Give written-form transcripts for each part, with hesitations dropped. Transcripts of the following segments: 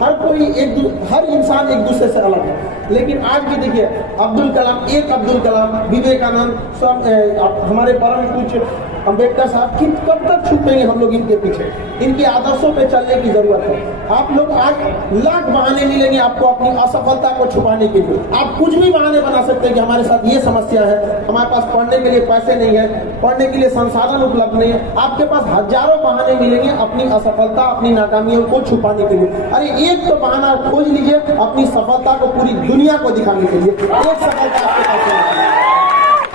हर इंसान एक दूसरे से अलग है। लेकिन आज भी देखिए अब्दुल कलाम, विवेकानंद, हमारे परम पूज्य अम्बेडकर साहब, कब तक छुपेंगे हम लोग इनके पीछे? इनके आदर्शों पे चलने की जरूरत है। आप लोग आज लाख बहाने मिलेंगे आपको अपनी असफलता को छुपाने के लिए। आप कुछ भी बहाने बना सकते हैं कि हमारे साथ ये समस्या है, हमारे पास पढ़ने के लिए पैसे नहीं है, पढ़ने के लिए संसाधन उपलब्ध नहीं है। आपके पास हजारों बहाने मिलेंगे अपनी असफलता, अपनी नाकामियों को छुपाने के लिए। अरे एक तो बहाना खोज लीजिए अपनी सफलता को पूरी दुनिया को दिखाने के लिए। एक सफलता आपके पास है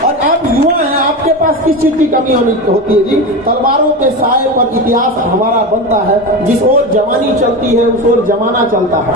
और आप युवा हैं, आपके पास किस चीज की कमी होती है जी? तलवारों के साए पर इतिहास हमारा बनता है, जिस ओर जवानी चलती है उस ओर जमाना चलता है।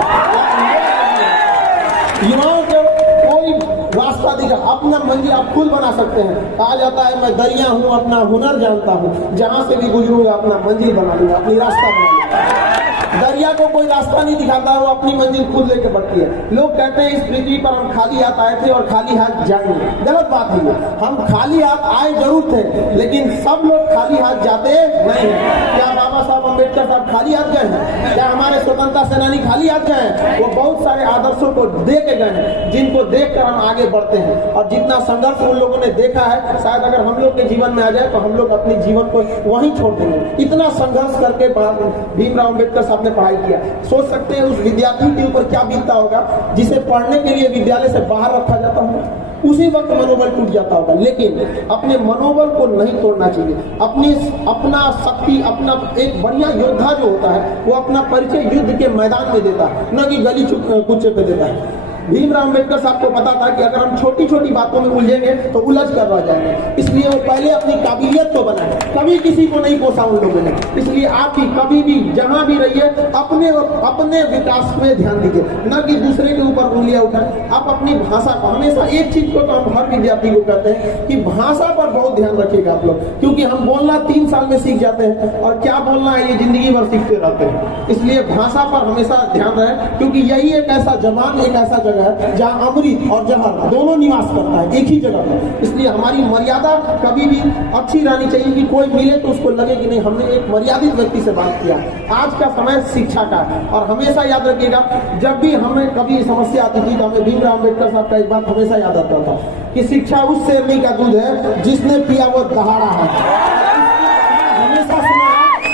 युवाओं को कोई रास्ता दिखा, अपना मंजिल आप खुद बना सकते हैं। कहा जाता है मैं दरिया हूँ, अपना हुनर जानता हूँ, जहां से भी गुजरूंगा अपना मंजिल बना लूंगा, अपनी रास्ता बना लूंगा। दरिया को कोई रास्ता नहीं दिखाता, वो अपनी मंजिल खुद लेके बढ़ती है। लोग कहते हैं इस पृथ्वी पर हम खाली हाथ आए थे और खाली हाथ जाएंगे। गलत बात है। हम खाली हाथ आए जरूर थे, लेकिन सब लोग खाली हाथ जाते नहीं। क्या बाबा साहब अम्बेडकर साहब खाली हाथ गए हैं? क्या हमारे स्वतंत्रता सेनानी खाली हाथ गए हैं? वो बहुत सारे आदर्शों को दे के गए हैं, जिनको देखकर हम आगे बढ़ते हैं। और जितना संघर्ष उन लोगों ने देखा है, शायद अगर हम लोग के जीवन में आ जाए तो हम लोग अपने जीवन को वहीं छोड़ देंगे। इतना संघर्ष करके भीमराव अम्बेडकर साहब ने पढ़ाई किया। सोच सकते हैं उस विद्यार्थी के ऊपर क्या बीतता होगा जिसे पढ़ने के लिए विद्यालय से बाहर रखा जाता होगा। उसी वक्त मनोबल टूट जाता होगा। लेकिन अपने मनोबल को नहीं तोड़ना चाहिए। अपना शक्ति, अपना एक बढ़िया योद्धा जो होता है वो अपना परिचय युद्ध के मैदान में देता है, न कि गली कुचे पे देता है। भीमराव अम्बेडकर साहब को पता था कि अगर हम छोटी छोटी बातों में उलझेंगे तो उलझ कर रह जाएंगे, इसलिए वो पहले अपनी काबिलियत को बनाए। कभी किसी को नहीं कोसा उन लोगों ने। इसलिए आप भी कभी भी जहां भी रहिए अपने विकास में ध्यान दीजिए, न कि दूसरे के ऊपर उंगलियां उठाएं। आप अपनी भाषा को हमेशा, एक चीज को तो हम हर विद्यार्थी को कहते हैं कि भाषा पर बहुत ध्यान रखिएगा आप लोग, क्योंकि हम बोलना 3 साल में सीख जाते हैं और क्या बोलना है ये जिंदगी भर सीखते रहते हैं। इसलिए भाषा पर हमेशा ध्यान रहे, क्योंकि यही एक ऐसा जमान, एक ऐसा जगह है जहां अमृत और जहर दोनों निवास करता है एक ही जगह पर। इसलिए हमारी मर्यादा कभी भी अच्छी रहनी चाहिए कि कोई मिले तो उसको लगे कि नहीं हमने एक मर्यादित व्यक्ति से बात किया। आज का समय शिक्षा का है और हमेशा याद रखिएगा, जब भी हमें कभी समस्या आती थी तो हमें भीमराव अम्बेडकर साहब का एक बात हमेशा याद आता था कि शिक्षा उस शेरनी का दूध है जिसने पिया वो दहाड़ा है। हमेशा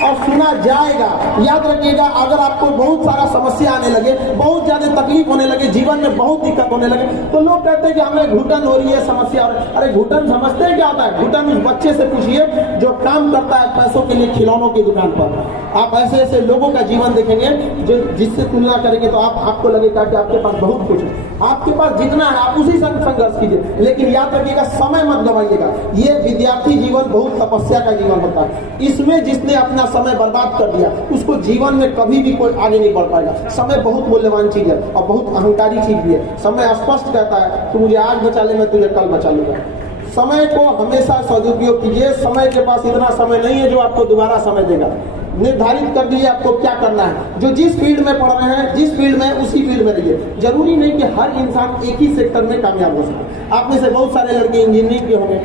और सुना जाएगा। याद रखिएगा, अगर आपको बहुत सारा समस्या आने लगे, बहुत ज्यादा तकलीफ होने लगे, जीवन में बहुत दिक्कत होने लगे, तो लोग कहते हैं कि हमें घुटन हो रही है, समस्या हो रही है। अरे घुटन समझते हैं क्या होता है? घुटन उस बच्चे से पूछिए जो काम करता है पैसों के लिए खिलौनों की दुकान पर। आप ऐसे ऐसे लोगों का जीवन देखेंगे जो जिससे तुलना करेंगे तो आपको लगेगा कि आपके पास बहुत कुछ है। आपके पास जितना है आप उसी संग संघर्ष कीजिए, लेकिन याद रखिएगा समय मत गवाइएगा। ये विद्यार्थी जीवन बहुत तपस्या का जीवन होता है। इसमें जिसने अपना समय बर्बाद कर दिया उसको जीवन में कभी भी कोई आगे नहीं बढ़ पाएगा। समय बहुत मूल्यवान चीज है और बहुत अहंकारी चीज भी है। समय स्पष्ट कहता है तू मुझे आज बचा ले, मैं तुझे कल बचा लूंगा। समय को हमेशा सदुपयोग कीजिए। समय के पास इतना समय नहीं है जो आपको दोबारा समय देगा। निर्धारित कर दीजिए आपको क्या करना है। जो जिस फील्ड में पढ़ रहे हैं, जिस फील्ड में उसी फील्ड में रहिए। जरूरी नहीं कि हर इंसान एक ही सेक्टर में कामयाब हो सके। आप में से बहुत सारे लड़के इंजीनियरिंग के होंगे,